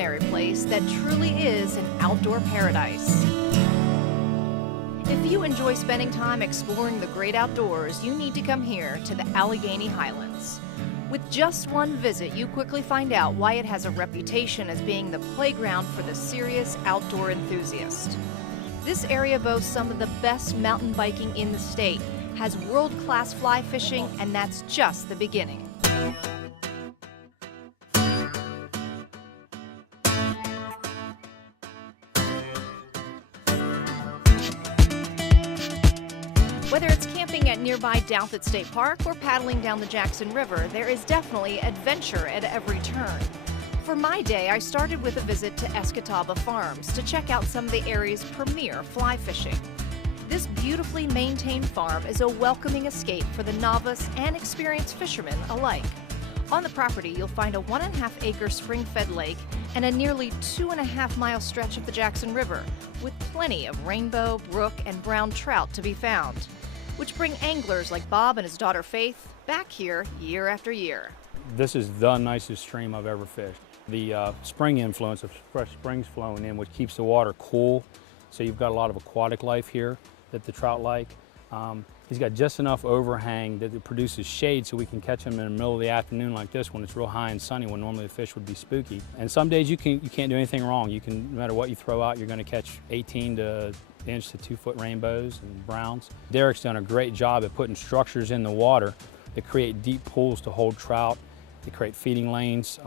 extraordinary place that truly is an outdoor paradise. If you enjoy spending time exploring the great outdoors, you need to come here to the Alleghany Highlands. With just one visit, you quickly find out why it has a reputation as being the playground for the serious outdoor enthusiast. This area boasts some of the best mountain biking in the state, has world-class fly fishing, and that's just the beginning. Whether it's camping at nearby Douthit State Park or paddling down the Jackson River, there is definitely adventure at every turn. For my day, I started with a visit to Escatawba Farms to check out some of the area's premier fly fishing. This beautifully maintained farm is a welcoming escape for the novice and experienced fishermen alike. On the property, you'll find a 1.5-acre spring-fed lake and a nearly 2.5-mile stretch of the Jackson River, with plenty of rainbow, brook, and brown trout to be found, which bring anglers like Bob and his daughter Faith back here year after year. This is the nicest stream I've ever fished. The spring influence of fresh springs flowing in, which keeps the water cool, so you've got a lot of aquatic life here that the trout like. He's got just enough overhang that it produces shade so we can catch them in the middle of the afternoon like this when it's real high and sunny, when normally the fish would be spooky. And some days you can't do anything wrong. You can, no matter what you throw out, you're going to catch 18 to inch to 2-foot rainbows and browns. Derek's done a great job at putting structures in the water that create deep pools to hold trout. They create feeding lanes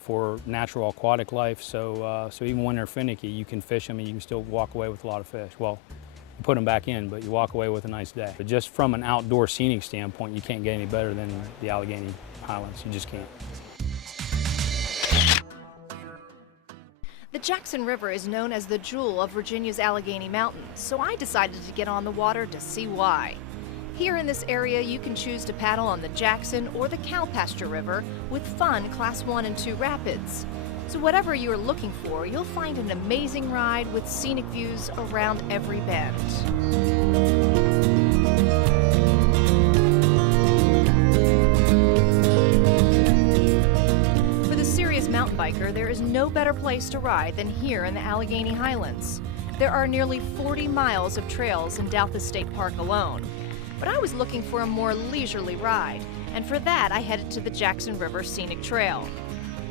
for natural aquatic life, so even when they're finicky, you can fish them and you can still walk away with a lot of fish. Well, you put them back in, but you walk away with a nice day. But just from an outdoor scenic standpoint, you can't get any better than the Alleghany Highlands. You just can't. The Jackson River is known as the jewel of Virginia's Alleghany Mountains, so I decided to get on the water to see why. Here in this area, you can choose to paddle on the Jackson or the Cowpasture River with fun Class 1 and 2 rapids. So whatever you're looking for, you'll find an amazing ride with scenic views around every bend. For the serious mountain biker, there is no better place to ride than here in the Alleghany Highlands. There are nearly 40 miles of trails in Douthit State Park alone. But I was looking for a more leisurely ride, and for that I headed to the Jackson River Scenic Trail.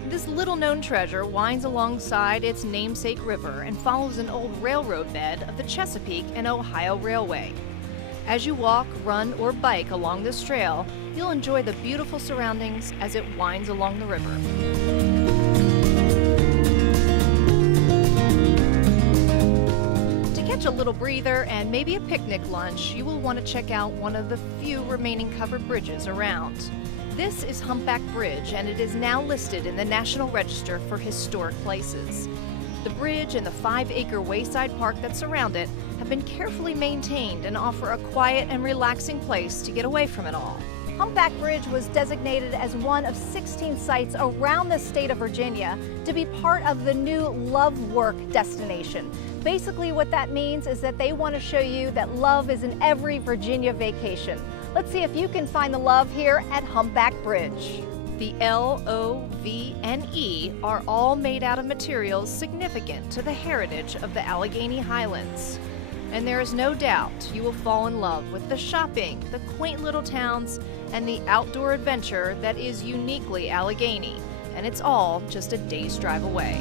This little-known treasure winds alongside its namesake river and follows an old railroad bed of the Chesapeake and Ohio Railway. As you walk, run, or bike along this trail, you'll enjoy the beautiful surroundings as it winds along the river. To catch a little breather and maybe a picnic lunch, you will want to check out one of the few remaining covered bridges around. This is Humpback Bridge, and it is now listed in the National Register for Historic Places. The bridge and the 5-acre wayside park that surround it have been carefully maintained and offer a quiet and relaxing place to get away from it all. Humpback Bridge was designated as one of 16 sites around the state of Virginia to be part of the new Love Work destination. Basically what that means is that they want to show you that love is in every Virginia vacation. Let's see if you can find the love here at Humpback Bridge. The L-O-V and E are all made out of materials significant to the heritage of the Alleghany Highlands. And there is no doubt you will fall in love with the shopping, the quaint little towns, and the outdoor adventure that is uniquely Alleghany. And it's all just a day's drive away.